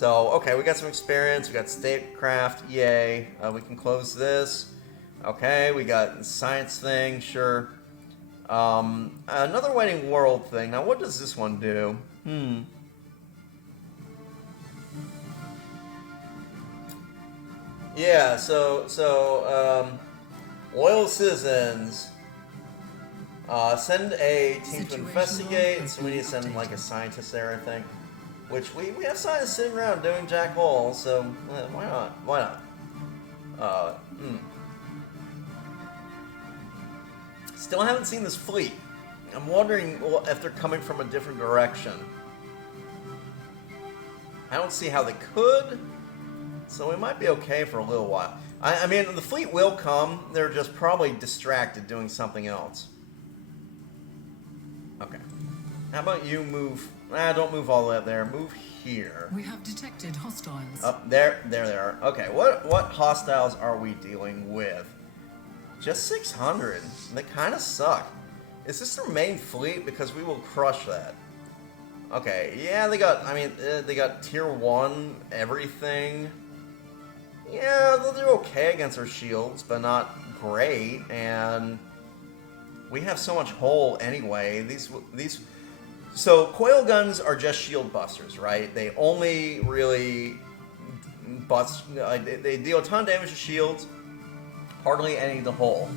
So, okay, we got some experience. We got statecraft, yay. We can close this. Okay, we got science thing, sure. Another waiting world thing. Now, what does this one do? Yeah, loyal citizens send a team to investigate, so we need to send like a scientist there, I think. Which we have scientists sitting around doing jack all, so why not? Why not? Still haven't seen this fleet. I'm wondering if they're coming from a different direction. I don't see how they could, so we might be okay for a little while. I mean, the fleet will come. They're just probably distracted doing something else. Okay. How about you move? Don't move all the way up there. Move here. We have detected hostiles. Up there they are. Okay, what hostiles are we dealing with? Just 600. They kind of suck. Is this their main fleet? Because we will crush that. Okay, yeah, they got tier 1 everything. Yeah, they'll do okay against our shields, but not great. And we have so much hull anyway. So coil guns are just shield busters, right? They only really bust. They deal a ton of damage to shields, hardly any to hull.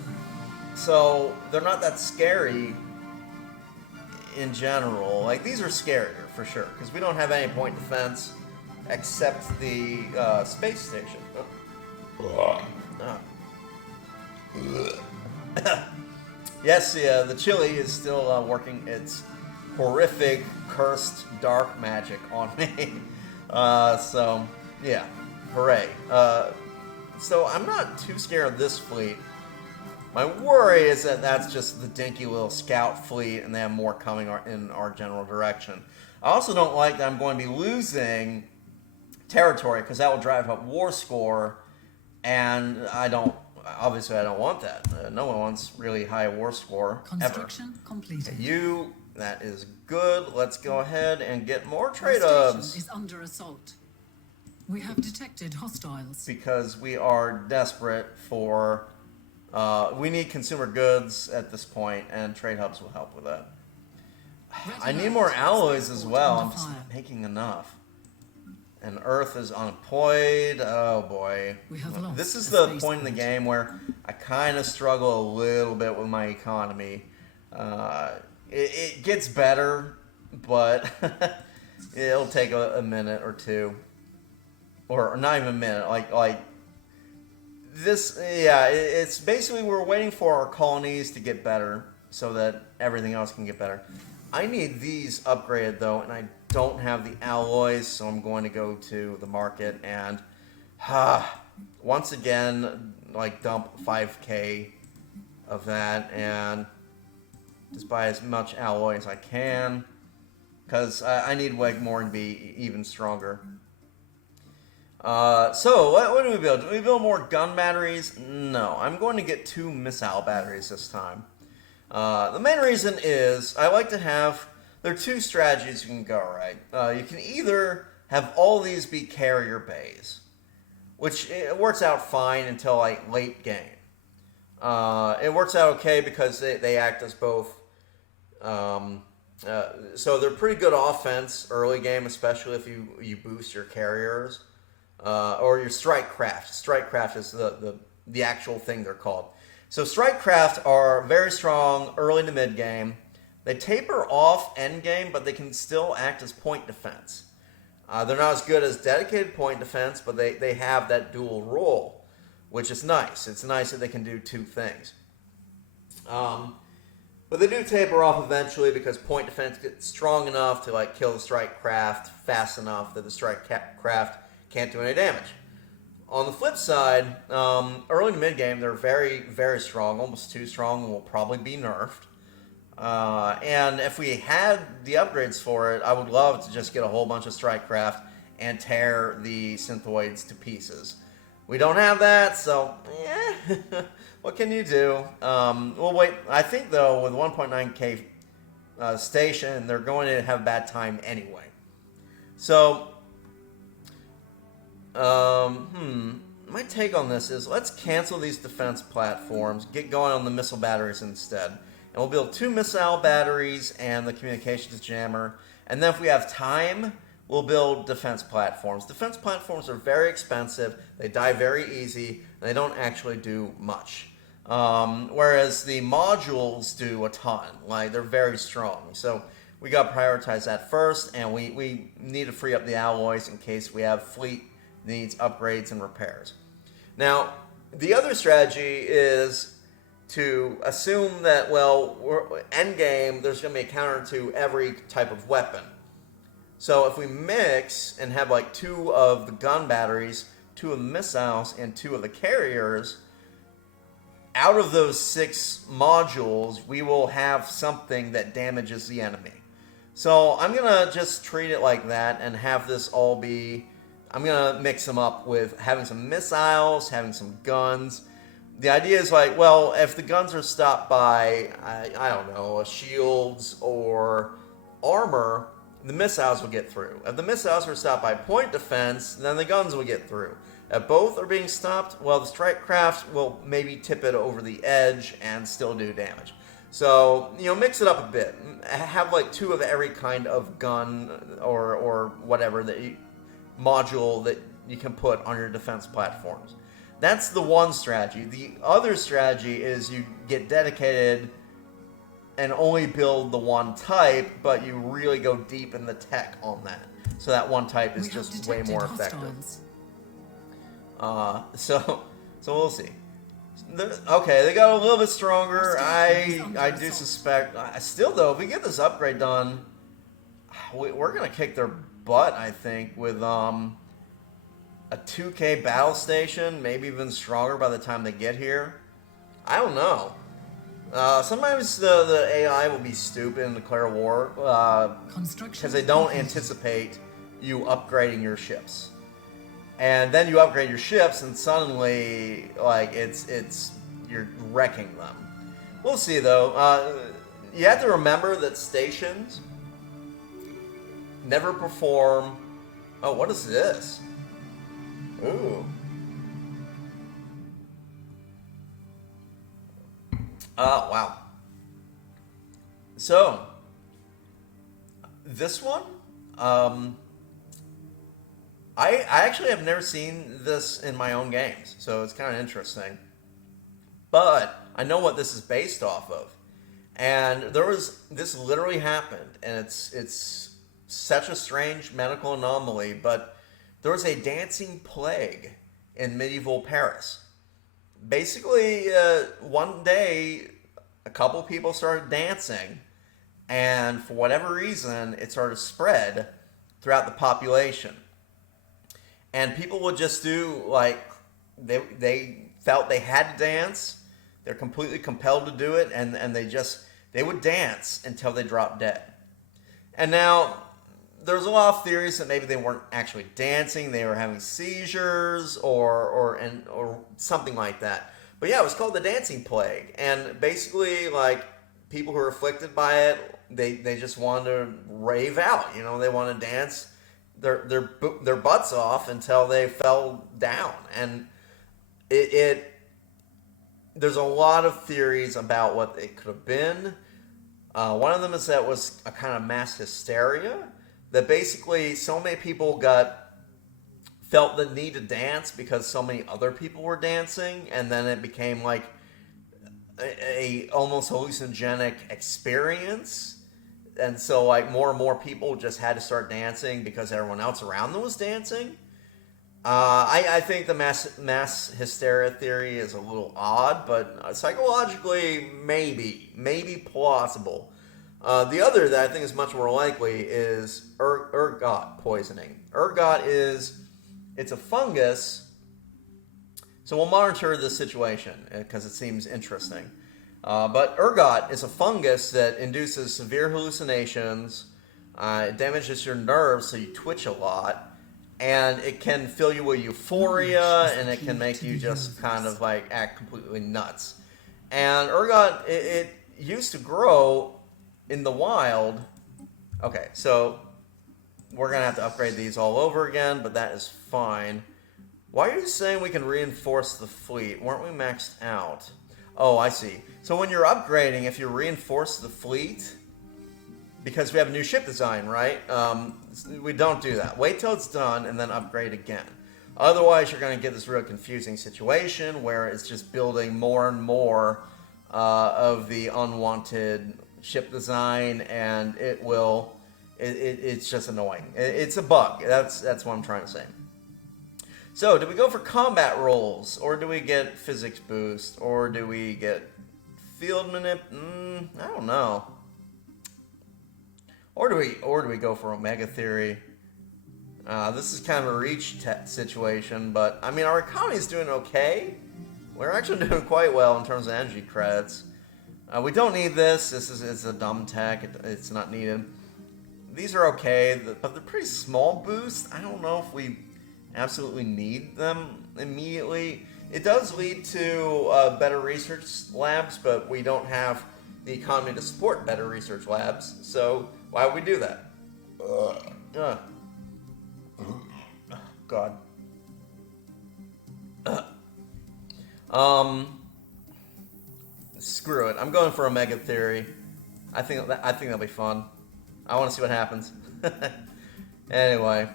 So they're not that scary in general. Like, these are scarier for sure because we don't have any point defense except the space station. Yes, the chili is still working its horrific, cursed, dark magic on me. So, yeah. Hooray. So, I'm not too scared of this fleet. My worry is that that's just the dinky little scout fleet and they have more coming in our general direction. I also don't like that I'm going to be losing territory because that will drive up war score, and obviously I don't want that. No one wants really high war score Construction completed. That is good. Let's go ahead and get more trade Our hubs. station is under assault. We have detected hostiles. Because we are desperate for... we need consumer goods at this point, and trade hubs will help with that. I need more alloys as well. I'm just not making enough. And Earth is unemployed. Oh boy. This is the point in the game where I kind of struggle a little bit with my economy. It gets better, but it'll take a minute or two. Or not even a minute. Like this, yeah, it's basically we're waiting for our colonies to get better so that everything else can get better. I need these upgraded though, and I don't have the alloys, so I'm going to go to the market and once again dump 5k of that and just buy as much alloy as I can because I need Wegmore to be even stronger. So what do we build? Do we build more gun batteries? No, I'm going to get 2 missile batteries this time. The main reason is I like to have... There are 2 strategies you can go, right? You can either have all these be carrier bays, which it works out fine until late game. It works out okay because they act as both. So they're pretty good offense early game, especially if you boost your carriers or your strike craft. Strike craft is the actual thing they're called. So strike craft are very strong early to mid game. They taper off end game, but they can still act as point defense. They're not as good as dedicated point defense, but they have that dual role, which is nice. It's nice that they can do 2 things. But they do taper off eventually because point defense gets strong enough to kill the strike craft fast enough that the strike craft can't do any damage. On the flip side, early to mid game, they're very, very strong, almost too strong, and will probably be nerfed. And if we had the upgrades for it, I would love to just get a whole bunch of strike craft and tear the synthoids to pieces. We don't have that, so what can you do? Well, wait. I think though with 1.9k station, they're going to have a bad time anyway. So My take on this is let's cancel these defense platforms, get going on the missile batteries instead. And we'll build 2 missile batteries and the communications jammer. And then if we have time, we'll build defense platforms. Defense platforms are very expensive, they die very easy, and they don't actually do much. Whereas the modules do a ton, like they're very strong. So we got to prioritize that first, and we need to free up the alloys in case we have fleet needs upgrades and repairs. Now, the other strategy is to assume that, well, endgame, there's going to be a counter to every type of weapon. So if we mix and have like 2 of the gun batteries, 2 of the missiles, and 2 of the carriers, out of those 6 modules, we will have something that damages the enemy. So I'm going to just treat it like that and have this all be... I'm going to mix them up with having some missiles, having some guns. The idea is like, well, if the guns are stopped by, I don't know, shields or armor, the missiles will get through. If the missiles are stopped by point defense, then the guns will get through. If both are being stopped, well, the strike craft will maybe tip it over the edge and still do damage. So, mix it up a bit. Have like 2 of every kind of gun or whatever module that you can put on your defense platforms. That's the one strategy. The other strategy is you get dedicated and only build the one type, but you really go deep in the tech on that. So that one type is just way more effective. So we'll see. Okay, they got a little bit stronger. I do suspect. Still, though, if we get this upgrade done, we're going to kick their butt, I think, with a 2K battle station, maybe even stronger by the time they get here. I don't know. Sometimes the AI will be stupid and declare war because they don't anticipate you upgrading your ships. And then you upgrade your ships, and suddenly, like, you're wrecking them. We'll see, though. You have to remember that stations never perform... Oh, what is this? Ooh. Wow. So, this one, I actually have never seen this in my own games, so it's kind of interesting. But I know what this is based off of. And this literally happened, and it's such a strange medical anomaly, but there was a dancing plague in medieval Paris. Basically, one day, a couple people started dancing, and for whatever reason, it started to spread throughout the population. And people would just do, like, they felt they had to dance. They're completely compelled to do it, and they would dance until they dropped dead. And now, there's a lot of theories that maybe they weren't actually dancing, they were having seizures or something like that. But yeah, it was called the dancing plague. And basically, like, people who were afflicted by it, they just wanted to rave out. They want to dance their butts off until they fell down. And there's a lot of theories about what it could have been. One of them is that it was a kind of mass hysteria. That basically so many people felt the need to dance because so many other people were dancing, and then it became like a almost hallucinogenic experience. And so like more and more people just had to start dancing because everyone else around them was dancing. I think the mass hysteria theory is a little odd, but psychologically maybe plausible. The other that I think is much more likely is ergot poisoning. Ergot it's a fungus. So we'll monitor this situation because it seems interesting. But ergot is a fungus that induces severe hallucinations. It damages your nerves, so you twitch a lot. And it can fill you with euphoria, and it can make you just kind of like act completely nuts. And ergot, it used to grow in the wild. Okay, so we're going to have to upgrade these all over again, but that is fine. Why are you saying we can reinforce the fleet? Weren't we maxed out? Oh, I see. So when you're upgrading, if you reinforce the fleet, because we have a new ship design, right? We don't do that. Wait till it's done and then upgrade again. Otherwise, you're going to get this real confusing situation where it's just building more and more of the unwanted ship design, and it's just annoying. It's a bug. That's what I'm trying to say. So, do we go for combat rolls, or do we get physics boost, or do we get field manip? I don't know. Or do we go for Omega Theory? This is kind of a reach situation, but I mean our economy is doing okay. We're actually doing quite well in terms of energy credits. We don't need this. This is a dumb tech. It's not needed. These are okay, but they're pretty small boosts. I don't know if we absolutely need them immediately. It does lead to better research labs, but we don't have the economy to support better research labs. So why would we do that? God. Screw it. I'm going for Omega Theory. I think that'll be fun. I want to see what happens. Anyway,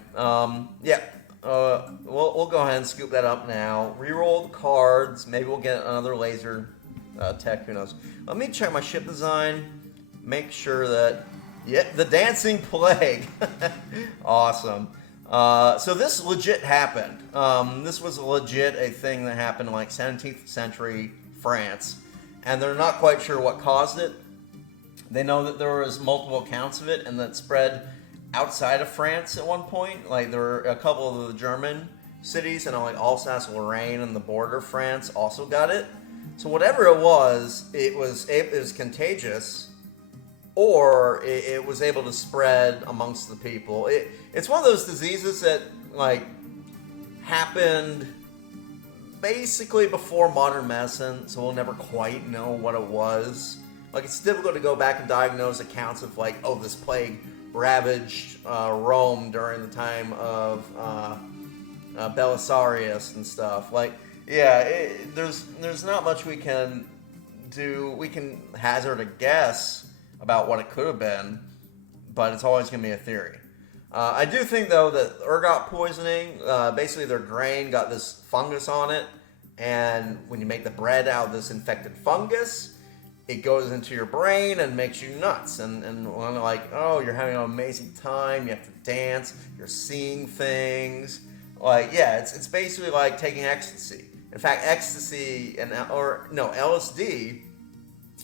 yeah. We'll go ahead and scoop that up now. Reroll the cards. Maybe we'll get another laser tech. Who knows? Let me check my ship design. Make sure that the Dancing Plague. Awesome. So this legit happened. This was legit a thing that happened in like 17th century France, and they're not quite sure what caused it. They know that there was multiple accounts of it, and that spread outside of France at one point. Like there were a couple of the German cities, and like Alsace-Lorraine and the border of France also got it. So whatever it was contagious, or it was able to spread amongst the people. It's one of those diseases that like happened basically before modern medicine, so we'll never quite know what it was. Like it's difficult to go back and diagnose accounts of like, oh, this plague ravaged Rome during the time of Belisarius and stuff. Like, yeah, there's not much we can do. We can hazard a guess about what it could have been, but it's always going to be a theory. I do think, though, that ergot poisoning, basically their grain got this fungus on it, and when you make the bread out of this infected fungus, it goes into your brain and makes you nuts. And when like, oh, you're having an amazing time, you have to dance, you're seeing things. Like, yeah, it's basically like taking ecstasy. In fact, ecstasy LSD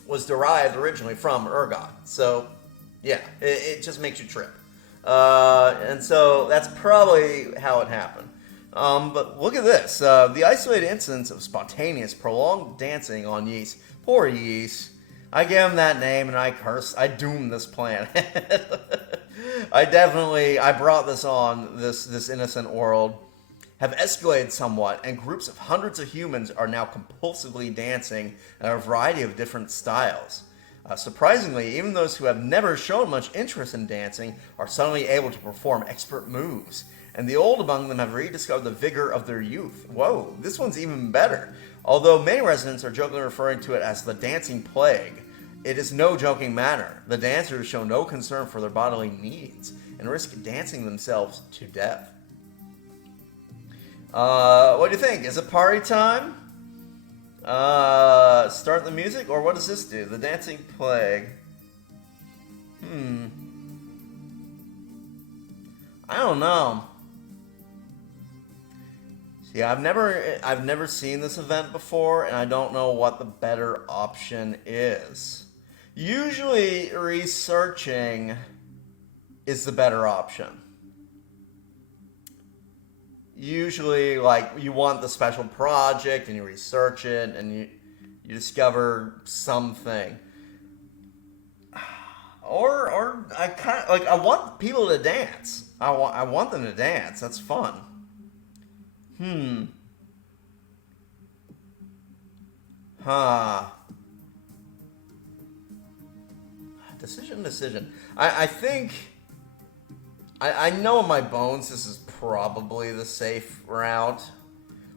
was derived originally from ergot. So, yeah, it just makes you trip. And so that's probably how it happened. But look at this. The isolated incidents of spontaneous, prolonged dancing on yeast. Poor yeast. I gave him that name and I doomed this planet. I brought this on, this innocent world, have escalated somewhat, and groups of hundreds of humans are now compulsively dancing in a variety of different styles. Surprisingly, even those who have never shown much interest in dancing are suddenly able to perform expert moves, and the old among them have rediscovered the vigor of their youth. Whoa, this one's even better. Although many residents are jokingly referring to it as the dancing plague, it is no joking matter. The dancers show no concern for their bodily needs and risk dancing themselves to death. What do you think? Is it party time? Start the music, or what does this do? The dancing plague. I don't know. See, I've never seen this event before, and I don't know what the better option is. Usually, researching is the better option. Usually, like, you want the special project, and you research it, and you discover something. Or I kind of like, I want people to dance. I want them to dance. That's fun. Decision. I think I know in my bones this is probably the safe route.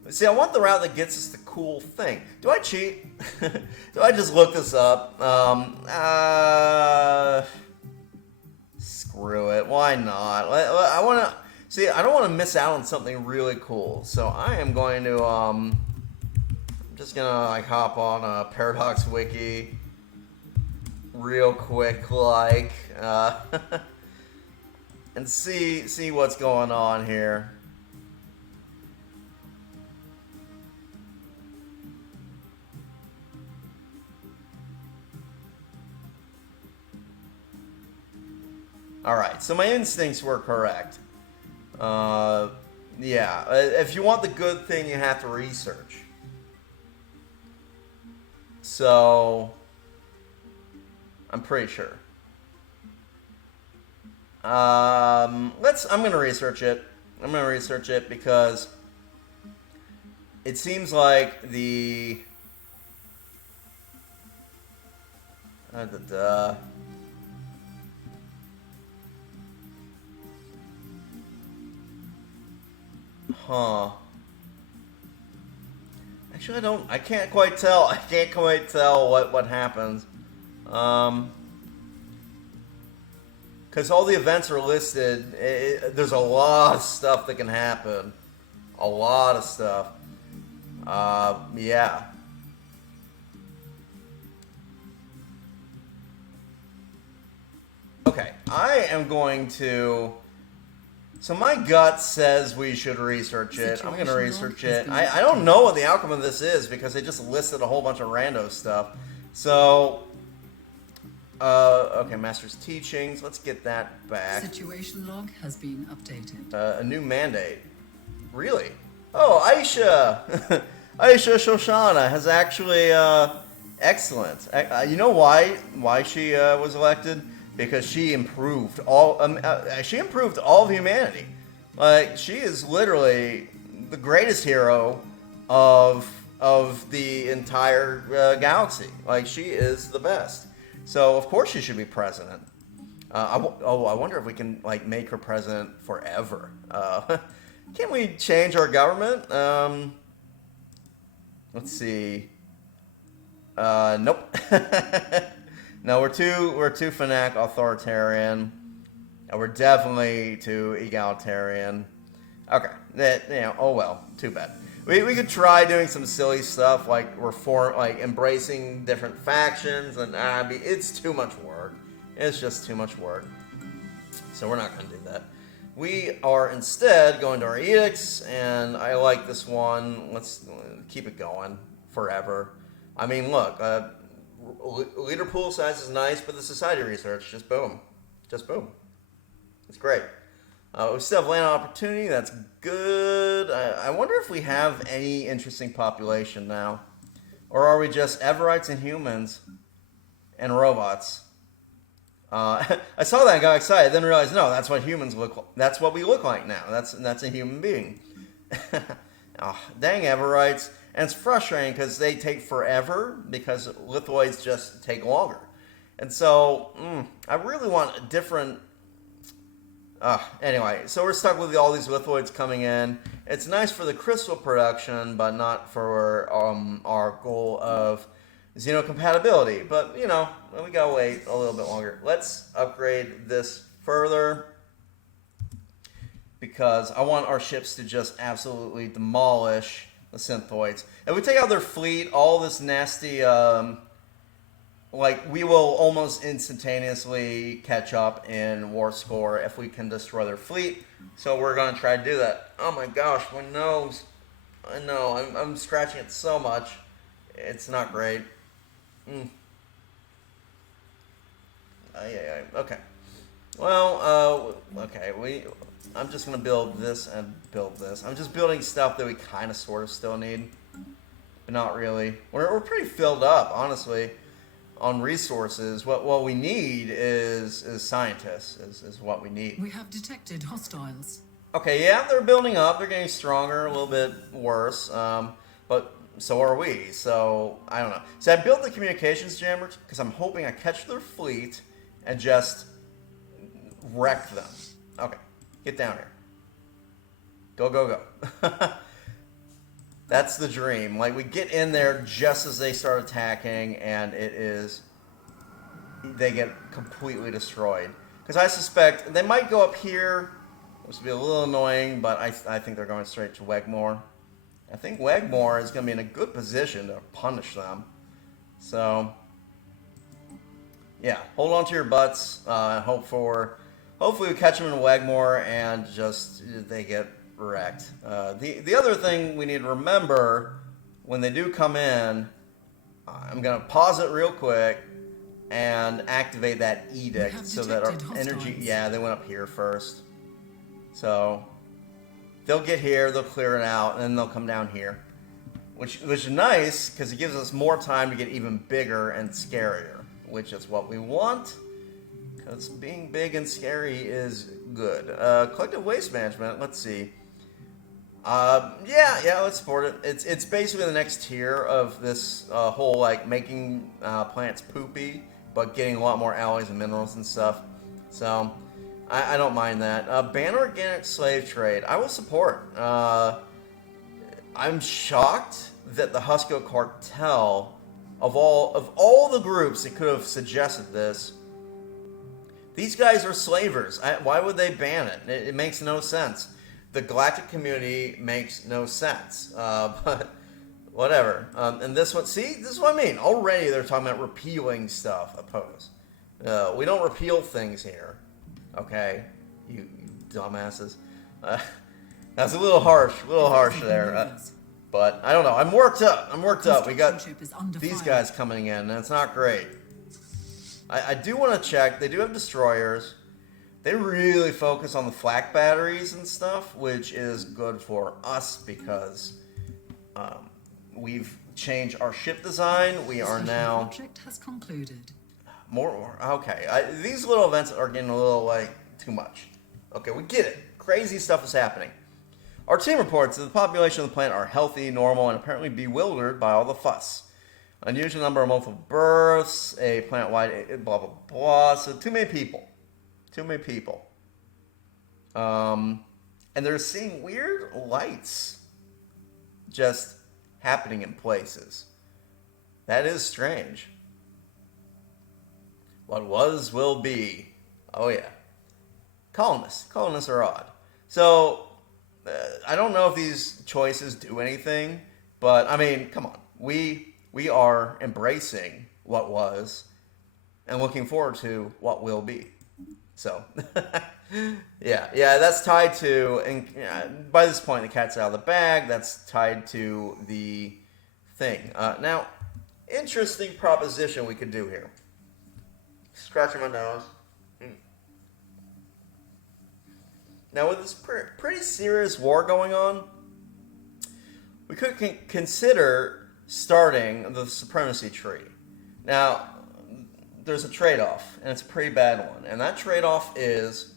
See, I want the route that gets us the cool thing. Do I cheat? Do I just look this up? Screw it. Why not? I want to... See, I don't want to miss out on something really cool. So I am going to... I'm just going to, like, hop on a Paradox Wiki real quick, like... and see what's going on here. Alright, so my instincts were correct. Yeah, if you want the good thing, you have to research. So, I'm pretty sure. I'm gonna research it. I'm gonna research it because it seems like the... Huh. Actually, I can't quite tell. I can't quite tell what happens. Because all the events are listed. There's a lot of stuff that can happen. A lot of stuff. Yeah. Okay, I am going to... So my gut says we should research it. I'm going to research it. I don't know what the outcome of this is because they just listed a whole bunch of rando stuff. So, okay, Master's Teachings. Let's get that back. Situation log has been updated. A new mandate. Really? Oh, Aisha! Aisha Shoshana has actually, excellent. You know why she was elected? Because she improved all of humanity. Like, she is literally the greatest hero of the entire galaxy. Like, she is the best. So of course she should be president. I wonder if we can like make her president forever. Can we change our government? Let's see. Nope. No, we're too fanatic authoritarian. We're definitely too egalitarian. Okay, oh well, too bad. We could try doing some silly stuff like reform, like embracing different factions, and it's too much work. It's just too much work. So we're not going to do that. We are instead going to our edicts, and I like this one. Let's keep it going forever. I mean, look. Leader pool size is nice, but the society research, just boom. It's great. We still have land opportunity, that's good. I wonder if we have any interesting population now. Or are we just Everites and humans and robots? I saw that and got excited, then realized, no, that's what humans look like. That's what we look like now. That's a human being. Oh, dang Everites. And it's frustrating because they take forever because lithoids just take longer. And so, I really want a different... anyway, so we're stuck with all these lithoids coming in. It's nice for the crystal production, but not for our goal of Xeno Compatibility. But, you know, we gotta wait a little bit longer. Let's upgrade this further because I want our ships to just absolutely demolish the synthoids. If we take out their fleet, all this nasty, like, we will almost instantaneously catch up in war score if we can destroy their fleet. So we're going to try to do that. Oh my gosh, my nose. I know, I'm scratching it so much. It's not great. Okay. Well, okay, I'm just going to build this and build this. I'm just building stuff that we kind of sort of still need, but not really. We're pretty filled up, honestly, on resources. What we need is scientists, is what we need. We have detected hostiles. Okay, yeah, they're building up. They're getting stronger, a little bit worse, but so are we. So, I don't know. So I built the communications jammers because I'm hoping I catch their fleet and just wreck them. Okay. Get down here. Go, go, go. That's the dream. Like, we get in there just as they start attacking, and they get completely destroyed. Because I suspect they might go up here, which would be a little annoying, but I think they're going straight to Wegmore. I think Wegmore is going to be in a good position to punish them. So, yeah, hold on to your butts. Hopefully we catch them in Wegmore and just they get wrecked. The other thing we need to remember when they do come in, I'm going to pause it real quick and activate that edict so that our energy. Yeah, they went up here first. So they'll get here, they'll clear it out, and then they'll come down here, which is nice because it gives us more time to get even bigger and scarier, which is what we want. Because being big and scary is good. Collective waste management. Let's see. Yeah, let's support it. It's basically the next tier of this whole like making plants poopy, but getting a lot more alloys and minerals and stuff. So I don't mind that. Ban organic slave trade. I will support. I'm shocked that the Husko cartel, of all the groups that could have suggested this, these guys are slavers. Why would they ban it? It makes no sense. The galactic community makes no sense. But whatever. And this one, see, this is what I mean. Already they're talking about repealing stuff. Oppose. We don't repeal things here. Okay, you dumbasses. That's a little harsh there. But I don't know. I'm worked up. We got these guys coming in, and it's not great. I do want to check. They do have destroyers. They really focus on the flak batteries and stuff, which is good for us because we've changed our ship design. We are now project has concluded. More okay. These little events are getting a little like too much. Okay, we get it. Crazy stuff is happening. Our team reports that the population of the planet are healthy, normal, and apparently bewildered by all the fuss. Unusual number of multiple births, a planet-wide blah blah blah. So too many people. And they're seeing weird lights just happening in places. That is strange. What was will be. Oh yeah. Colonists are odd. So I don't know if these choices do anything, but I mean, come on. We are embracing what was and looking forward to what will be. So, yeah, that's tied to, and by this point the cat's out of the bag, that's tied to the thing. Now, interesting proposition we could do here. Scratching my nose. Now, with this pretty serious war going on, we could consider starting the supremacy tree. Now, there's a trade-off, and it's a pretty bad one. And that trade-off is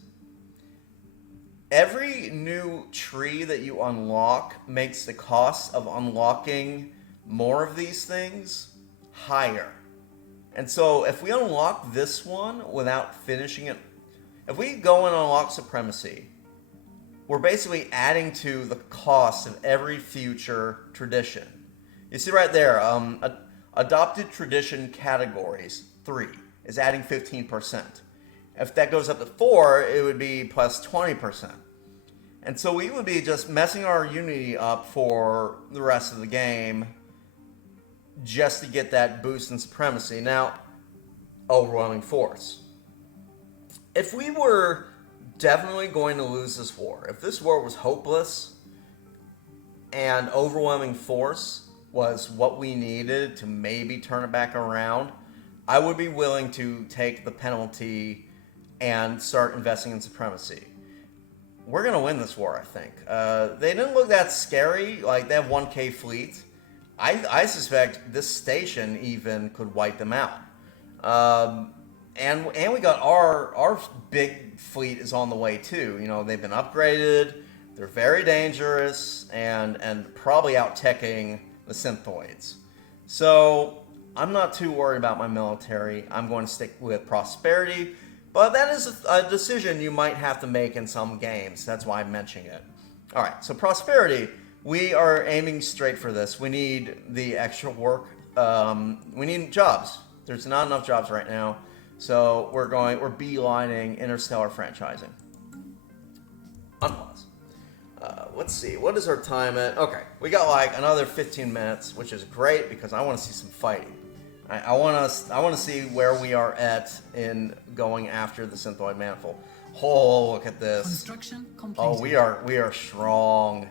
every new tree that you unlock makes the cost of unlocking more of these things higher. And so if we unlock this one without finishing it, if we go and unlock supremacy, we're basically adding to the cost of every future tradition. You see right there, adopted tradition categories, 3, is adding 15%. If that goes up to 4, it would be plus 20%. And so we would be just messing our Unity up for the rest of the game just to get that boost in supremacy. Now, overwhelming force. If we were definitely going to lose this war, if this war was hopeless and overwhelming force was what we needed to maybe turn it back around, I would be willing to take the penalty and start investing in supremacy. We're going to win this war, I think. They didn't look that scary. Like, they have 1K fleet. I suspect this station even could wipe them out. And we got our big fleet is on the way too. You know, they've been upgraded. They're very dangerous and probably out-teching the synthoids. So I'm not too worried about my military. I'm going to stick with prosperity. But that is a decision you might have to make in some games. That's why I'm mentioning it. All right, so prosperity. we are aiming straight for this. We need the extra work. We need jobs. There's not enough jobs right now, so we're beelining interstellar franchising. Unpause. Let's see. What is our time at? Okay, we got like another 15 minutes, which is great because I want to see some fighting. I want to see where we are at in going after the synthoid manifold. Oh, look at this. Construction completed. Oh, we are strong.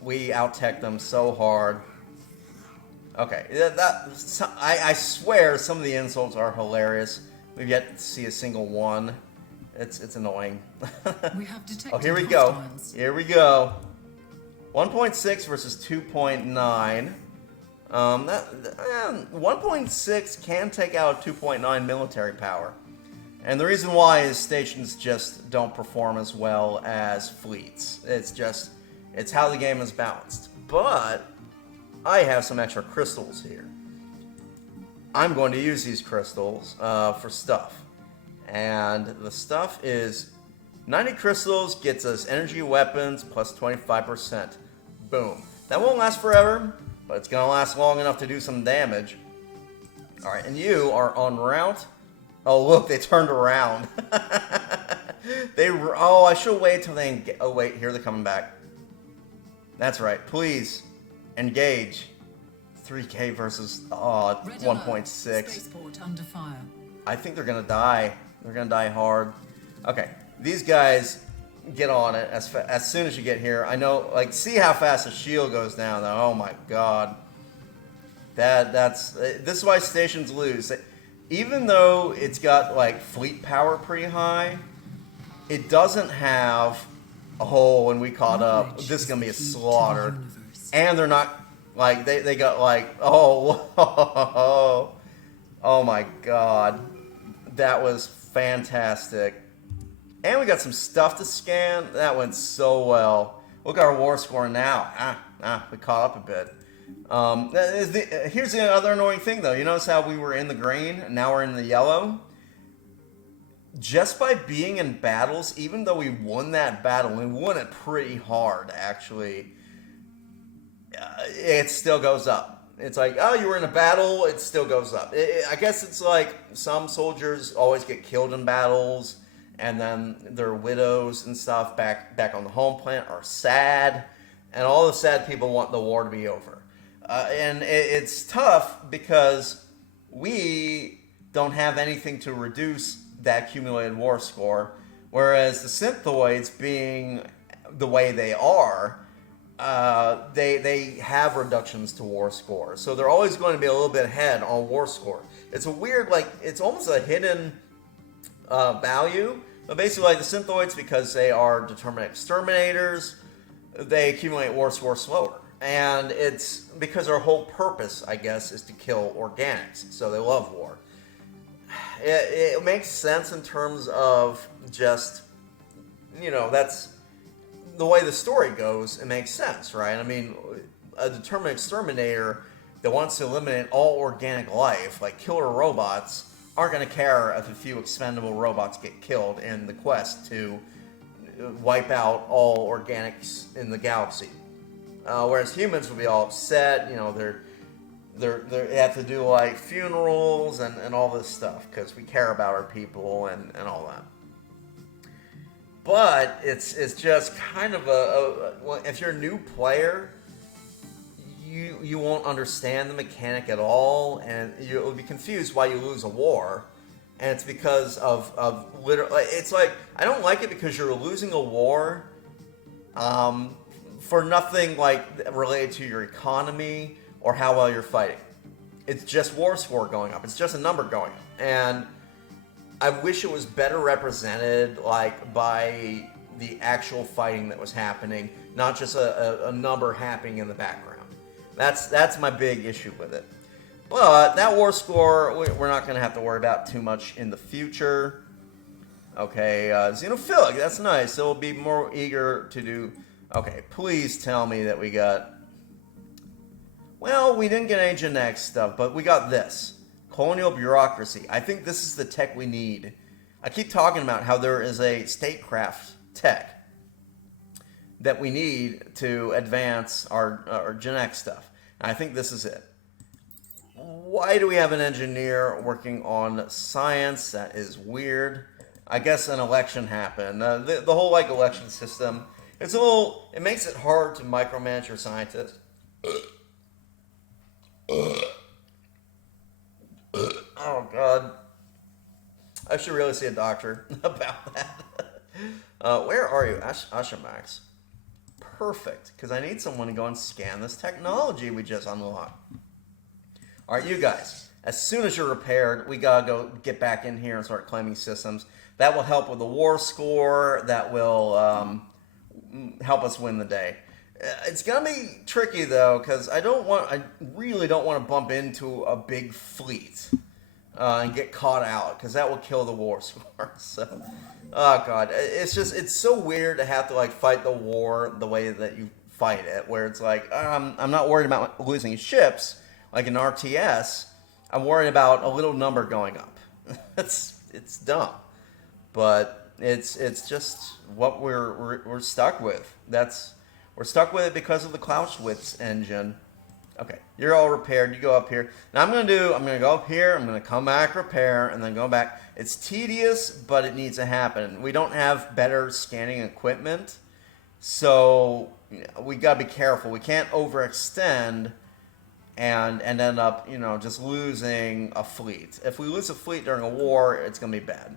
We out-tech them so hard. Okay, I swear some of the insults are hilarious. We've yet to see a single one. It's annoying. We have detected oh, here we go. hostiles. Here we go. 1.6 versus 2.9. 1.6 can take out 2.9 military power. And the reason why is stations just don't perform as well as fleets. It's how the game is balanced. But I have some extra crystals here. I'm going to use these crystals for stuff. And the stuff is 90 crystals gets us energy weapons plus 25%. Boom. That won't last forever, but it's going to last long enough to do some damage. Alright, and you are en route. Oh, look, they turned around. I should wait till they engage. Oh, wait, here they're coming back. That's right. Please, engage. 3K versus 1.6. Spaceport under fire. I think they're going to die. They're going to die hard. Okay, these guys get on it as soon as you get here. I know, like, see how fast the shield goes down, though. Oh, my God. This is why stations lose. Even though it's got, like, fleet power pretty high, it doesn't have... Oh, when we caught up, this is going to be a slaughter. And they're not... Like, they got, like... Oh, oh my God. That was fantastic. And we got some stuff to scan. That went so well. Look at our war score now. We caught up a bit. Here's the other annoying thing, though. You notice how we were in the green, and now we're in the yellow? Just by being in battles, even though we won that battle, we won it pretty hard, actually, it still goes up. It's like, oh, you were in a battle, it still goes up. I guess it's like some soldiers always get killed in battles, and then their widows and stuff back on the home planet are sad, and all the sad people want the war to be over. And it's tough because we don't have anything to reduce that accumulated war score, whereas the synthoids, being the way they are, they have reductions to war score, so they're always going to be a little bit ahead on war score. It's a weird, like, it's almost a hidden value, but basically, like, the synthoids, because they are determinate exterminators, they accumulate war score slower, and it's because their whole purpose, I guess, is to kill organics, so they love war. It makes sense in terms of just, you know, that's the way the story goes. It makes sense, right? I mean, a determined exterminator that wants to eliminate all organic life, like killer robots, aren't going to care if a few expendable robots get killed in the quest to wipe out all organics in the galaxy. Whereas humans would be all upset, you know, they have to do like funerals and all this stuff because we care about our people and all that. But it's just kind of well, if you're a new player, you won't understand the mechanic at all, and you'll be confused why you lose a war. And it's because of literally, it's like, I don't like it because you're losing a war for nothing like related to your economy or how well you're fighting. It's just war score going up. It's just a number going up. And I wish it was better represented, like, by the actual fighting that was happening, not just a number happening in the background. That's my big issue with it. But that war score, we're not going to have to worry about too much in the future. Okay, xenophilic, that's nice. They'll be more eager to do... Okay, please tell me that we got... Well, we didn't get any genetic stuff, but we got this. Colonial bureaucracy. I think this is the tech we need. I keep talking about how there is a statecraft tech. that we need to advance our Gen X stuff. And I think this is it. Why do we have an engineer working on science? That is weird. I guess an election happened. The whole like election system, it makes it hard to micromanage your scientists. Oh God, I should really see a doctor about that. Where are you, Ashamax? Perfect, because I need someone to go and scan this technology we just unlocked. All right, you guys, as soon as you're repaired, we gotta go get back in here and start claiming systems. That will help with the war score. That will help us win the day. It's gonna be tricky though, because I really don't want to bump into a big fleet and get caught out, because that will kill the war score. So, oh God, it's so weird to have to like fight the war the way that you fight it, where it's like I'm not worried about losing ships like in RTS. I'm worried about a little number going up. it's dumb, but it's just what we're stuck with. We're stuck with it because of the Clausewitz engine. Okay, you're all repaired. You go up here. Now I'm gonna go up here. I'm gonna come back, repair, and then go back. It's tedious, but it needs to happen. We don't have better scanning equipment, so we gotta be careful. We can't overextend and end up, just losing a fleet. If we lose a fleet during a war, it's gonna be bad.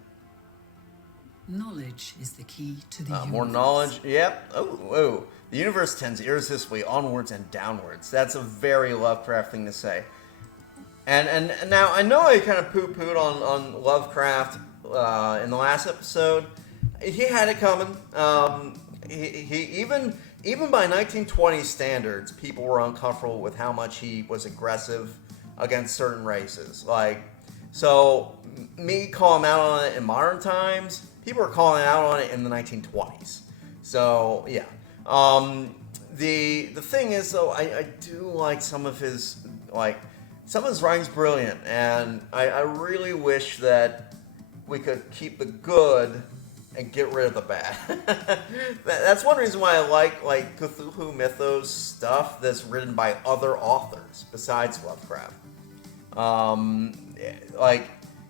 Knowledge is the key to the universe. More knowledge. Yep. Oh. The universe tends irresistibly onwards and downwards. That's a very Lovecraft thing to say. And now, I know I kind of poo-pooed on Lovecraft in the last episode. He had it coming. He even by 1920 standards, people were uncomfortable with how much he was aggressive against certain races. So me calling out on it in modern times, people are calling out on it in the 1920s. So yeah. The thing is though, I do like some of his writing's brilliant, and I really wish that we could keep the good and get rid of the bad. That's one reason why I like Cthulhu Mythos stuff that's written by other authors besides Lovecraft.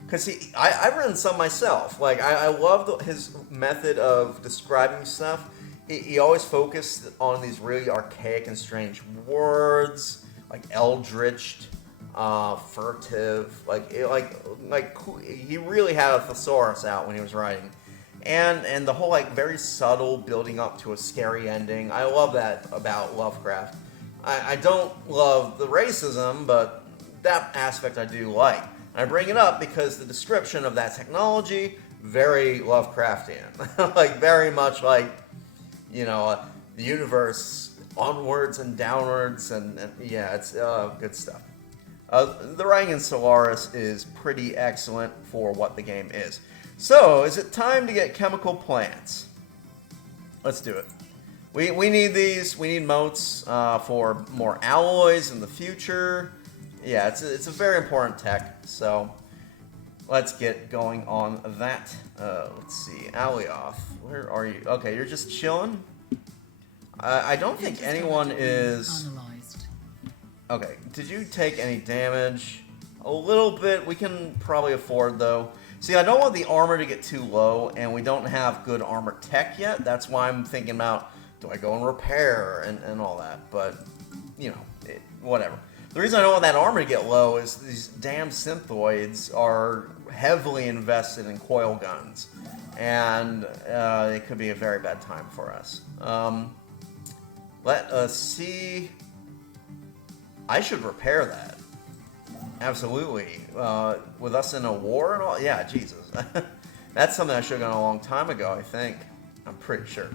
Because I've written some myself. I love his method of describing stuff. He always focused on these really archaic and strange words, like eldritch, furtive. He really had a thesaurus out when he was writing, and the whole very subtle building up to a scary ending. I love that about Lovecraft. I don't love the racism, but that aspect I do like. I bring it up because the description of that technology, very Lovecraftian. Very much the universe onwards and downwards, and yeah, it's good stuff. The writing in Stellaris is pretty excellent for what the game is. So, is it time to get chemical plants? Let's do it. We need these. We need motes for more alloys in the future. Yeah, it's a very important tech, so let's get going on that. Let's see, Alioth, where are you? Okay, you're just chilling? I don't think anyone is... Analyzed. Okay, did you take any damage? A little bit, we can probably afford though. See, I don't want the armor to get too low, and we don't have good armor tech yet. That's why I'm thinking about, do I go and repair and all that, but, whatever. The reason I don't want that armor to get low is these damn synthoids are heavily invested in coil guns, and it could be a very bad time for us. Let us see. I should repair that. Absolutely. With us in a war and all? Yeah, Jesus. That's something I should have done a long time ago, I think. I'm pretty sure.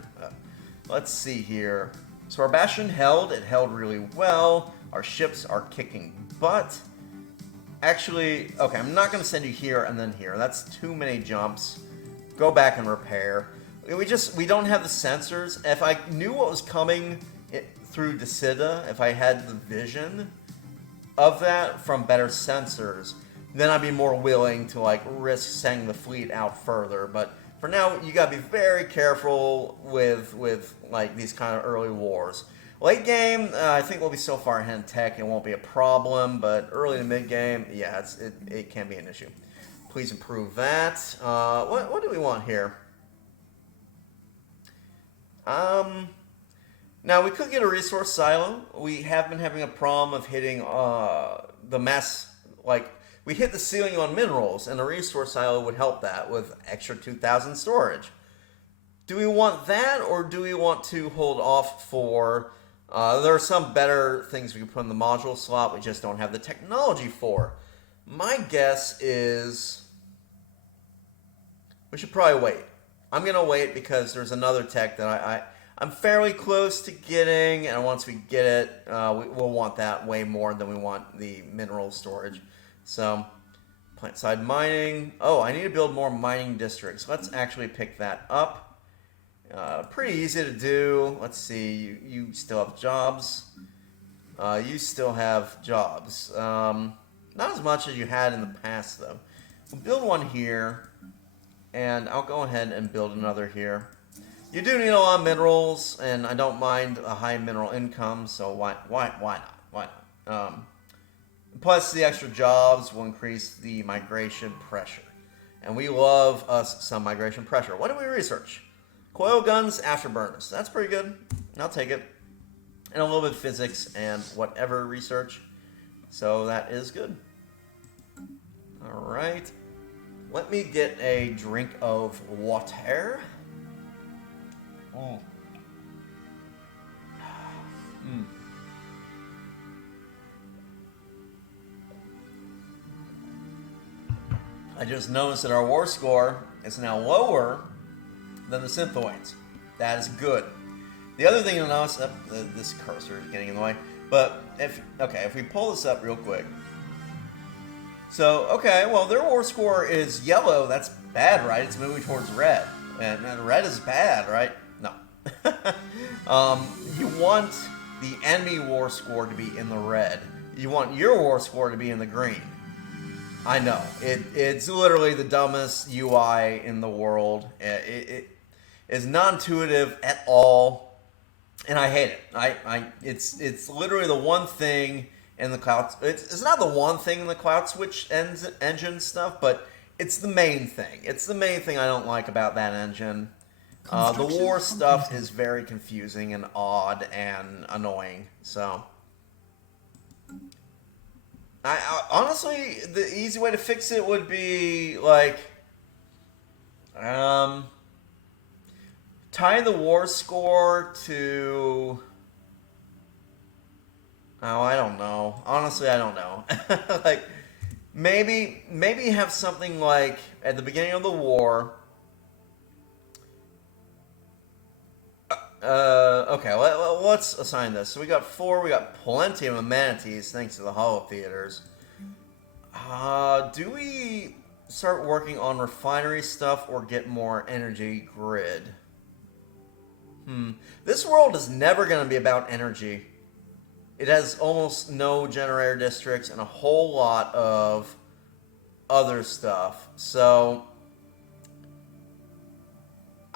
Let's see here. So our bastion held. It held really well. Our ships are kicking butt. Actually, okay, I'm not going to send you here and then here. That's too many jumps. Go back and repair. We don't have the sensors. If I knew what was coming through Decida, if I had the vision of that from better sensors, then I'd be more willing to risk sending the fleet out further. But for now, you gotta be very careful with like these kind of early wars. Late game, I think we'll be so far ahead in tech it won't be a problem, but early to mid game, yeah, it can be an issue. Please improve that. What do we want here? Now we could get a resource silo. We have been having a problem of hitting the mass, like we hit the ceiling on minerals, and a resource silo would help that with extra 2,000 storage. Do we want that, or do we want to hold off for? There are some better things we can put in the module slot. We just don't have the technology for. My guess is we should probably wait. I'm gonna wait because there's another tech that I'm fairly close to getting, and once we get it, we'll want that way more than we want the mineral storage. So, plant side mining. Oh, I need to build more mining districts. Let's actually pick that up. Pretty easy to do. Let's see. You still have jobs. You still have jobs. Not as much as you had in the past, though. We'll build one here, and I'll go ahead and build another here. You do need a lot of minerals, and I don't mind a high mineral income, so why not? Why not? Plus, the extra jobs will increase the migration pressure. And we love us some migration pressure. What do we research? Coil guns, afterburners. That's pretty good. I'll take it. And a little bit of physics and whatever research. So that is good. Alright. Let me get a drink of water. Oh. I just noticed that our war score is now lower than the Synthoids. That is good. The other thing you'll notice, this cursor is getting in the way, but if we pull this up real quick. So, okay, well, their war score is yellow. That's bad, right? It's moving towards red. And red is bad, right? No. You want the enemy war score to be in the red. You want your war score to be in the green. I know. It's literally the dumbest UI in the world. It is non-intuitive at all, and I hate it. It's literally the one thing in the cloud. It's not the one thing in the cloud switch engine stuff, but it's the main thing. It's the main thing I don't like about that engine. The war stuff is very confusing and odd and annoying. So, I honestly, the easy way to fix it would be like, tie the war score to. Oh, I don't know. Honestly, I don't know. Like, maybe have something like at the beginning of the war. Okay, let's assign this. So we got 4. We got plenty of amenities thanks to the holo theaters. Do we start working on refinery stuff or get more energy grid? This world is never going to be about energy. It has almost no generator districts and a whole lot of other stuff. So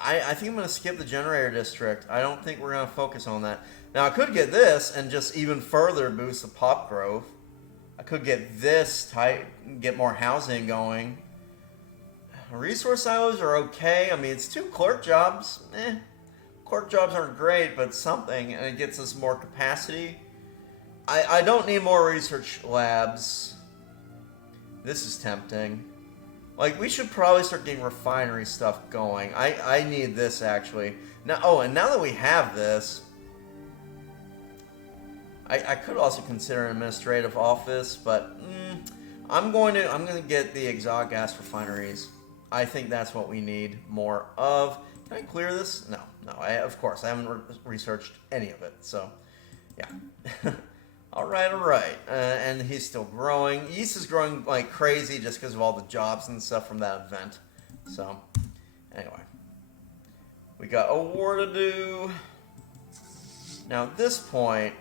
I think I'm going to skip the generator district. I don't think we're going to focus on that. Now, I could get this and just even further boost the pop growth. I could get this type, get more housing going. Resource silos are okay. I mean, it's 2 clerk jobs. Clerk jobs aren't great, but something, and it gets us more capacity. I don't need more research labs. This is tempting. Like, we should probably start getting refinery stuff going. I need this, actually. Now, and now that we have this, I could also consider an administrative office, but I'm going to get the exotic gas refineries. I think that's what we need more of. Can I clear this? No. Of course, I haven't researched any of it. So, yeah. All right. And he's still growing. Yeast is growing like crazy just because of all the jobs and stuff from that event. So, anyway. We got a war to do. Now, at this point,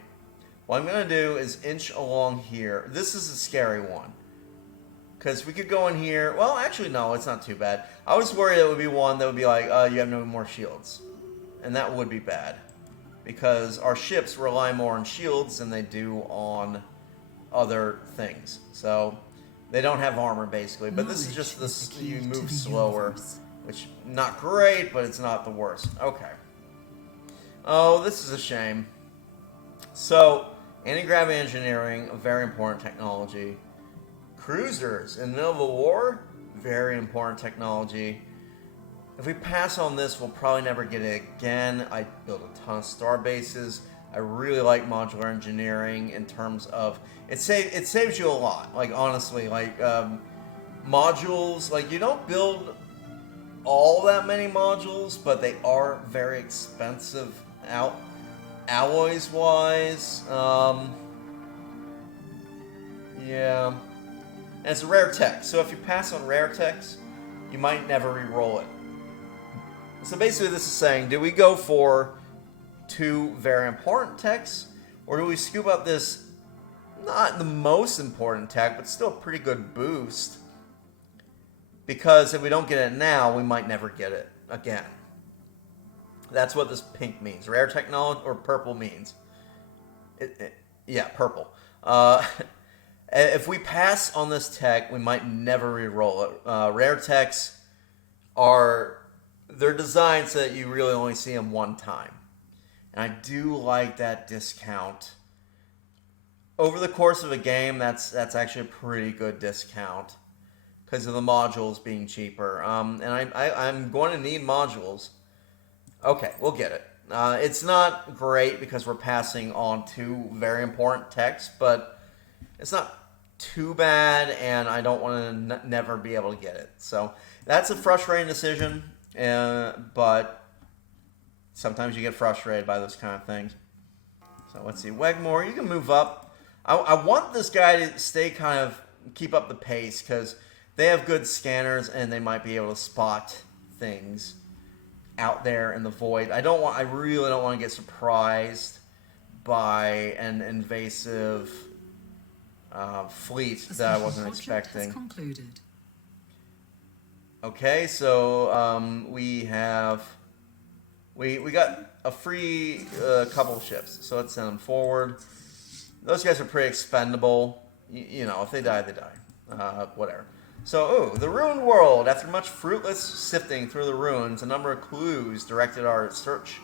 what I'm going to do is inch along here. This is a scary one. Because we could go in here. Well, actually, no, it's not too bad. I was worried it would be one that would be like, you have no more shields. And that would be bad. Because our ships rely more on shields than they do on other things. So, they don't have armor, basically. But this is just this, you move slower. Which, not great, but it's not the worst. Okay. Oh, this is a shame. So, anti-gravity engineering, a very important technology. Cruisers in the middle of a war, very important technology. If we pass on this, we'll probably never get it again. I built a ton of star bases. I really like modular engineering in terms of it saves you a lot. Like honestly, like modules, like you don't build all that many modules, but they are very expensive alloys wise. Yeah. And it's a rare tech, so if you pass on rare techs, you might never re-roll it. So basically this is saying, do we go for 2 very important techs, or do we scoop up this, not the most important tech, but still a pretty good boost? Because if we don't get it now, we might never get it again. That's what this pink means. Rare technology, or purple means. Yeah, purple. If we pass on this tech, we might never re-roll it. Rare techs they're designed so that you really only see them one time. And I do like that discount. Over the course of a game, that's actually a pretty good discount. Because of the modules being cheaper. And I'm going to need modules. Okay, we'll get it. It's not great because we're passing on 2 very important techs, but it's not too bad, and I don't want to never be able to get it. So that's a frustrating decision, but sometimes you get frustrated by those kind of things. So let's see. Wegmore, you can move up. I want this guy to keep up the pace, because they have good scanners, and they might be able to spot things out there in the void. I really don't want to get surprised by an invasive fleet that I wasn't expecting. Okay, so we got a free couple of ships, so let's send them forward. Those guys are pretty expendable. You know, if they die, they die. Whatever. So, the ruined world. After much fruitless sifting through the ruins, a number of clues directed our search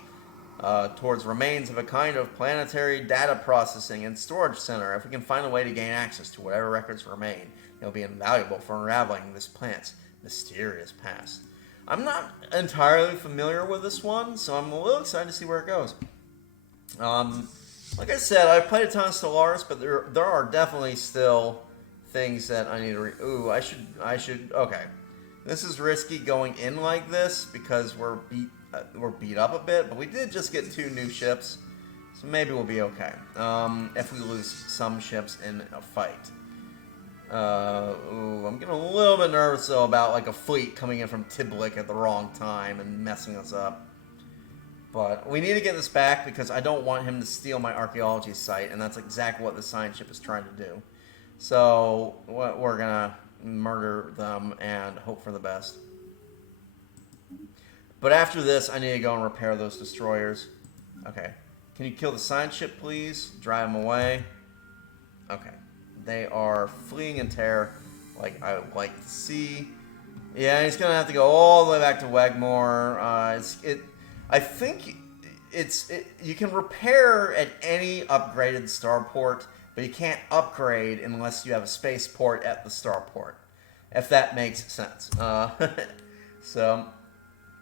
towards remains of a kind of planetary data processing and storage center. If we can find a way to gain access to whatever records remain, they'll be invaluable for unraveling this planet's mysterious past. I'm not entirely familiar with this one, so I'm a little excited to see where it goes. Like I said, I've played a ton of Stellaris, but there are definitely still things that I need to I should. Okay, this is risky going in like this because we're beat up a bit, but we did just get 2 new ships, so maybe we'll be okay. If we lose some ships in a fight. I'm getting a little bit nervous though about like a fleet coming in from Tiblik at the wrong time and messing us up. But we need to get this back because I don't want him to steal my archaeology site, and that's exactly what the science ship is trying to do. So we're gonna murder them and hope for the best. But after this, I need to go and repair those destroyers. Okay. Can you kill the science ship, please? Drive them away. Okay. They are fleeing in terror, like I would like to see. Yeah, he's gonna have to go all the way back to Wegmore. I think you can repair at any upgraded starport, but you can't upgrade unless you have a spaceport at the starport, if that makes sense. So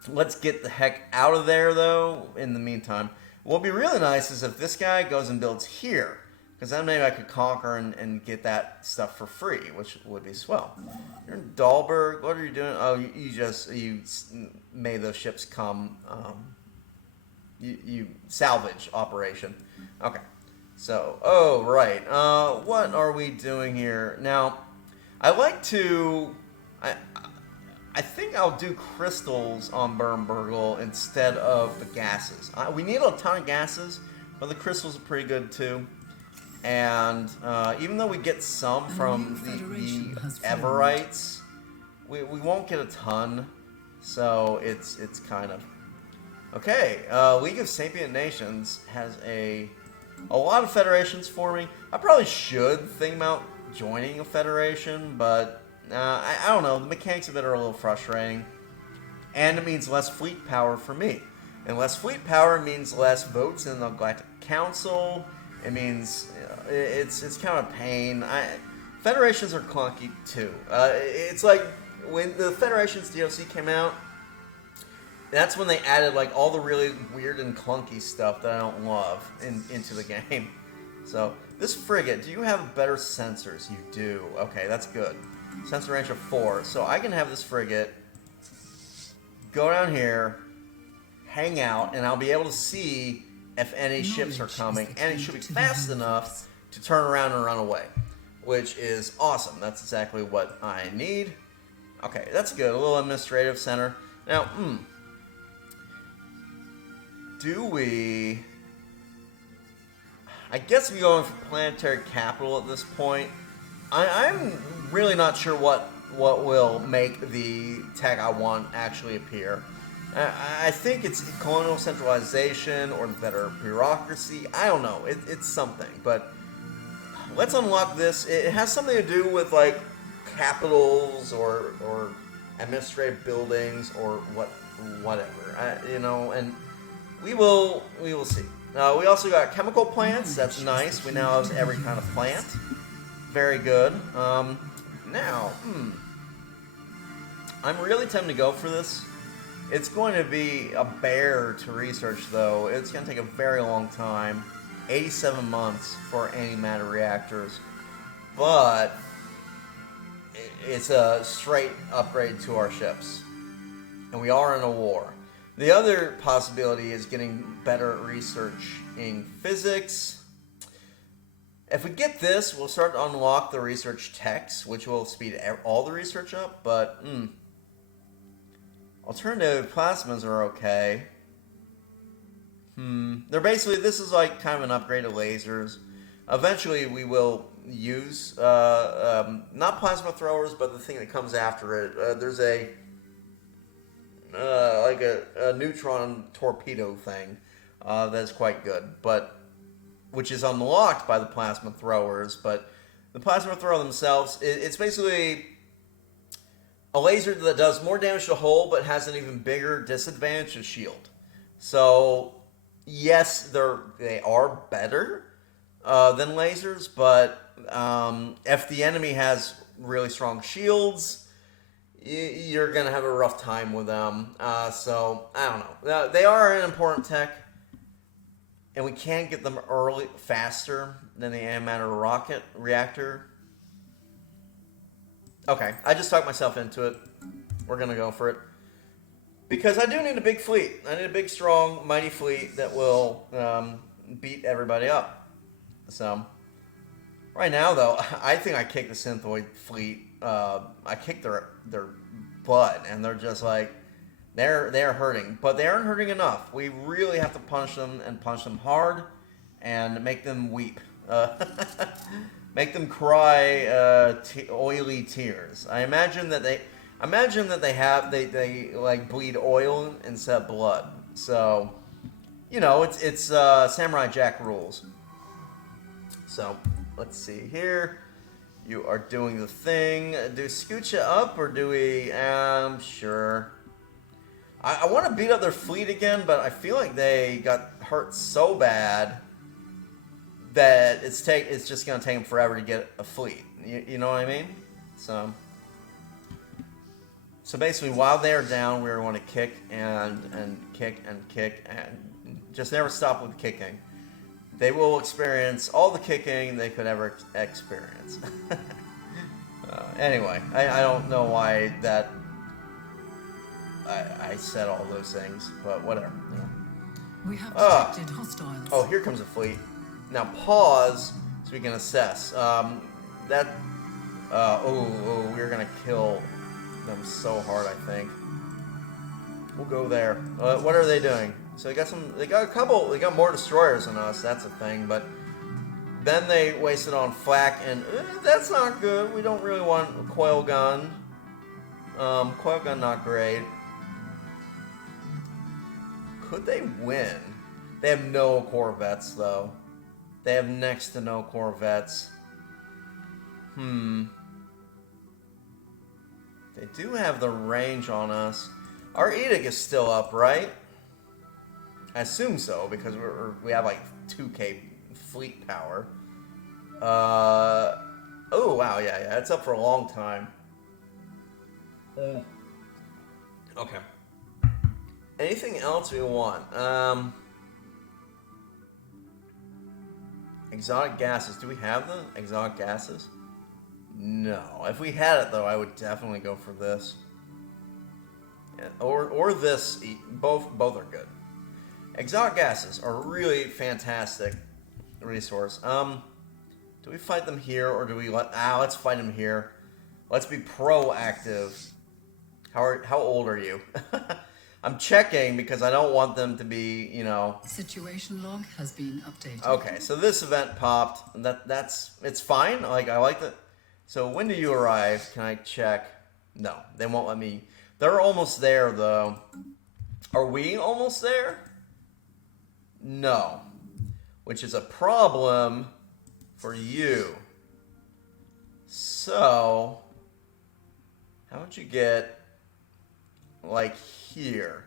let's get the heck out of there, though. In the meantime, what would be really nice is if this guy goes and builds here, because then maybe I could conquer and get that stuff for free, which would be swell. You're in Dahlberg. What are you doing? Oh, you made those ships come. You salvage operation. Okay. So, right. What are we doing here? Now, I like to... I think I'll do crystals on Bernburgle instead of the gases. We need a ton of gases, but the crystals are pretty good too. And even though we get some from the Everites, we won't get a ton. So it's kind of... Okay, League of Sapient Nations has a lot of federations forming. I probably should think about joining a federation, but I don't know. The mechanics of it are a little frustrating. And it means less fleet power for me. And less fleet power means less votes in the Galactic Council. It means it's kind of a pain. Federations are clunky too. It's like when the Federations DLC came out, that's when they added like all the really weird and clunky stuff that I don't love into the game. So this frigate, do you have better sensors? You do. Okay, that's good. Sensor range of 4. So I can have this frigate go down here, hang out, and I'll be able to see if any ships are coming, and it should be fast enough to turn around and run away, which is awesome. That's exactly what I need. Okay, that's good. A little administrative center. Now, do we... I guess we're going for planetary capital at this point. I'm really not sure what will make the tech I want actually appear. I think it's colonial centralization or better bureaucracy. I don't know. It's something. But let's unlock this. It has something to do with like capitals or administrative buildings or whatever. You know, and we will see. We also got chemical plants. That's nice. We now have every kind of plant. Very good. Now, I'm really tempted to go for this. It's going to be a bear to research, though. It's going to take a very long time. 87 months for antimatter reactors. But it's a straight upgrade to our ships. And we are in a war. The other possibility is getting better at research in physics. If we get this, we'll start to unlock the research techs, which will speed all the research up, but alternative plasmas are okay. They're basically, this is like kind of an upgrade of lasers. Eventually we will use, not plasma throwers, but the thing that comes after it. There's like a neutron torpedo thing that's quite good, but which is unlocked by the plasma throwers. But the plasma thrower themselves, it's basically a laser that does more damage to hull, but has an even bigger disadvantage to shield. So yes, they are better than lasers, but if the enemy has really strong shields, you're going to have a rough time with them. So, I don't know. They are an important tech, and we can get them faster than the antimatter rocket reactor. Okay, I just talked myself into it. We're going to go for it. Because I do need a big fleet. I need a big, strong, mighty fleet that will beat everybody up. So, right now, though, I think I kicked the Synthoid fleet. I kicked their butt, and they're just like, they're hurting. But they aren't hurting enough. We really have to punish them, and punish them hard, and make them weep. Make them cry oily tears. I imagine that they like bleed oil instead of blood. So, you know, it's Samurai Jack rules. So, let's see here. You are doing the thing. Do we scoot you up, or do we... sure. I want to beat up their fleet again, but I feel like they got hurt so bad that it's just going to take them forever to get a fleet. You know what I mean? So basically, while they're down, we're going to kick and kick and kick and just never stop with kicking. They will experience all the kicking they could ever experience. Anyway, I don't know why that I said all those things, but whatever. We have detected hostiles. Oh, here comes a fleet. Now pause so we can assess. We're gonna kill them so hard, I think. We'll go there. What are they doing? So they got a couple. They got more destroyers than us. That's a thing. But Then they wasted on flak, and that's not good. We don't really want a coil gun. Coil gun not great. Could they win? They have no Corvettes, though. They have next to no Corvettes. They do have the range on us. Our edict is still up, right? I assume so, because we have like 2K fleet power. Oh, wow, yeah, it's up for a long time. Okay. Anything else we want? Exotic gases. Do we have them? Exotic gases? No. If we had it, though, I would definitely go for this. Yeah, or this. Both are good. Exotic gases are a really fantastic resource. Do we fight them here, or do we let's fight them here. Let's be proactive. How old are you? I'm checking because I don't want them to be, Situation log has been updated. Okay, so this event popped. It's fine. I like that. So when do you arrive? Can I check? No, they won't let me. They're almost there though. Are we almost there? No, which is a problem for you. So how would you get like here,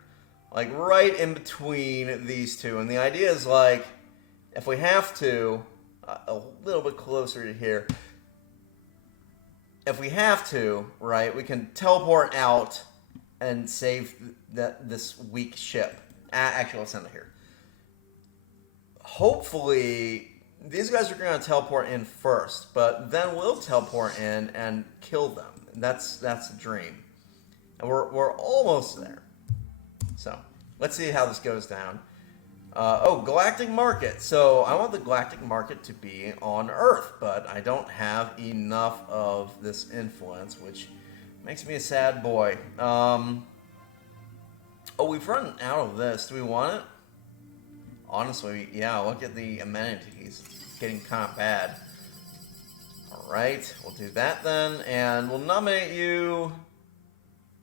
like right in between these two? And the idea is like, if we have to, a little bit closer to here. If we have to, right, we can teleport out and save this weak ship. Actually, let's send it here. Hopefully, these guys are going to teleport in first, but then we'll teleport in and kill them. That's the dream. And we're almost there. So, let's see how this goes down. Galactic Market. So, I want the Galactic Market to be on Earth, but I don't have enough of this influence, which makes me a sad boy. We've run out of this. Do we want it? Honestly, yeah, look at the amenities. It's getting kind of bad. Alright, we'll do that then, and we'll nominate you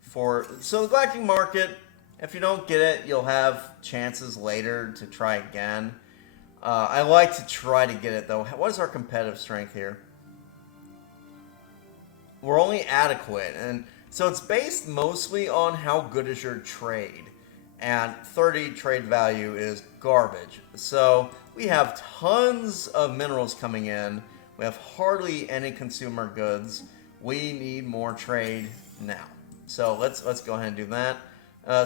for... So, the Galactic Market, if you don't get it, you'll have chances later to try again. I like to try to get it, though. What is our competitive strength here? We're only adequate, and so it's based mostly on how good is your trade. And 30 trade value is garbage. So we have tons of minerals coming in. We have hardly any consumer goods. We need more trade now. So let's go ahead and do that.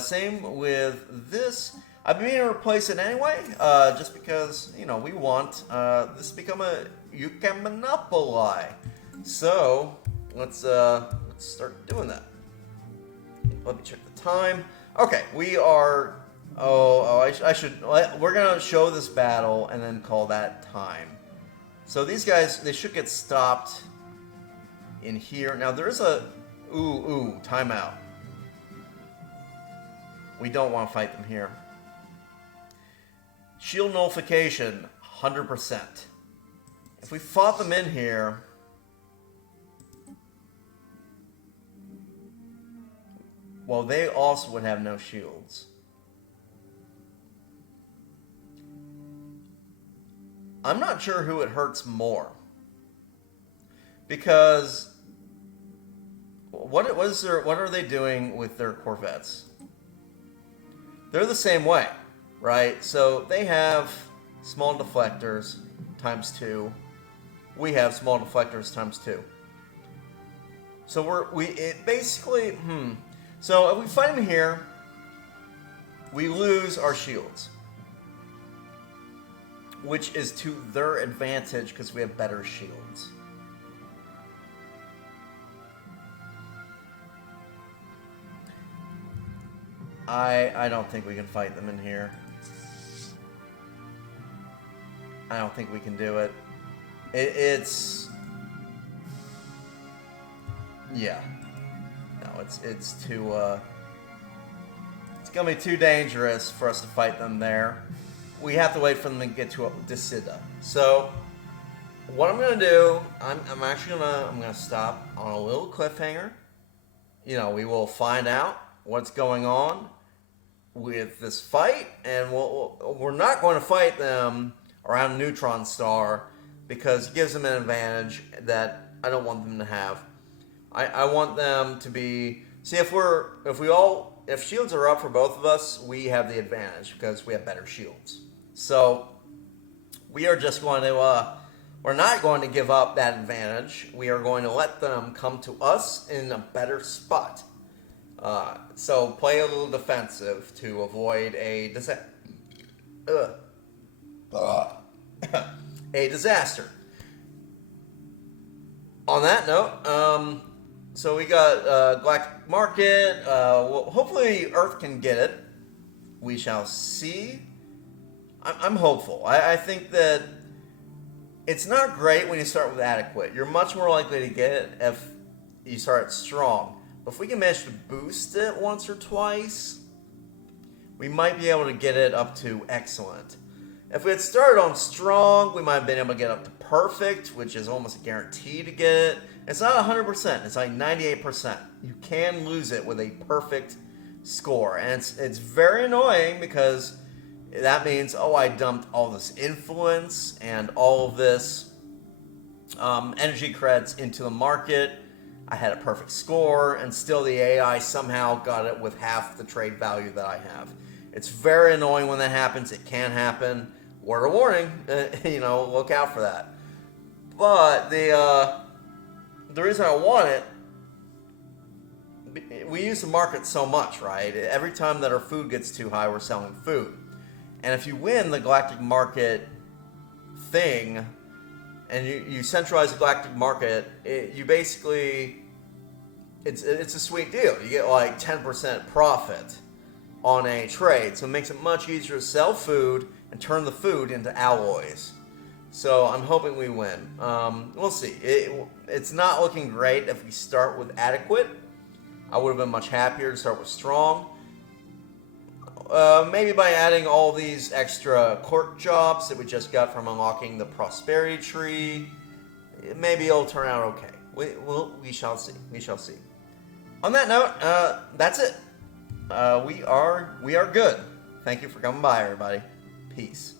Same with this. I've been meaning to replace it anyway, just because, we want this to become you can monopolize. So let's start doing that. Let me check the time. Okay, we are. I should. We're gonna show this battle and then call that time. So these guys, they should get stopped in here. Now there is a timeout. We don't want to fight them here. Shield nullification, 100%. If we fought them in here, well, they also would have no shields. I'm not sure who it hurts more. Because what are they doing with their corvettes? They're the same way, right? So they have small deflectors times 2. We have small deflectors times 2. So basically. So if we fight them here, we lose our shields, which is to their advantage because we have better shields. I don't think we can fight them in here. I don't think we can do it. It's... Yeah. No, it's too, it's gonna be too dangerous for us to fight them there. We have to wait for them to get to Decida. So, what I'm gonna do, I'm actually gonna stop on a little cliffhanger. You know, we will find out what's going on with this fight, and we're not going to fight them around a neutron star because it gives them an advantage that I don't want them to have. I want them to be. See, if shields are up for both of us, we have the advantage because we have better shields. So we are just going to. We're not going to give up that advantage. We are going to let them come to us in a better spot. So play a little defensive to avoid a disaster. On that note, so we got Galactic Market. Well, hopefully Earth can get it. We shall see. I'm hopeful. I think that it's not great when you start with adequate. You're much more likely to get it if you start strong. But if we can manage to boost it once or twice, we might be able to get it up to excellent. If we had started on strong, we might have been able to get up to perfect, which is almost a guarantee to get it. It's not 100%, it's like 98%. You can lose it with a perfect score. And it's very annoying because that means, I dumped all this influence and all of this energy credits into the market. I had a perfect score, and still the AI somehow got it with half the trade value that I have. It's very annoying when that happens. It can happen. Word of warning, look out for that. But the reason I want it, we use the market so much, right? Every time that our food gets too high, we're selling food. And if you win the galactic market thing, and you centralize the galactic market, you basically, it's a sweet deal. You get like 10% profit on a trade. So it makes it much easier to sell food and turn the food into alloys. So I'm hoping we win. We'll see. It's not looking great if we start with adequate. I would have been much happier to start with strong. Maybe by adding all these extra quirk jobs that we just got from unlocking the prosperity tree, maybe it'll turn out okay. We shall see. We shall see. On that note, that's it. We are good. Thank you for coming by, everybody. Peace.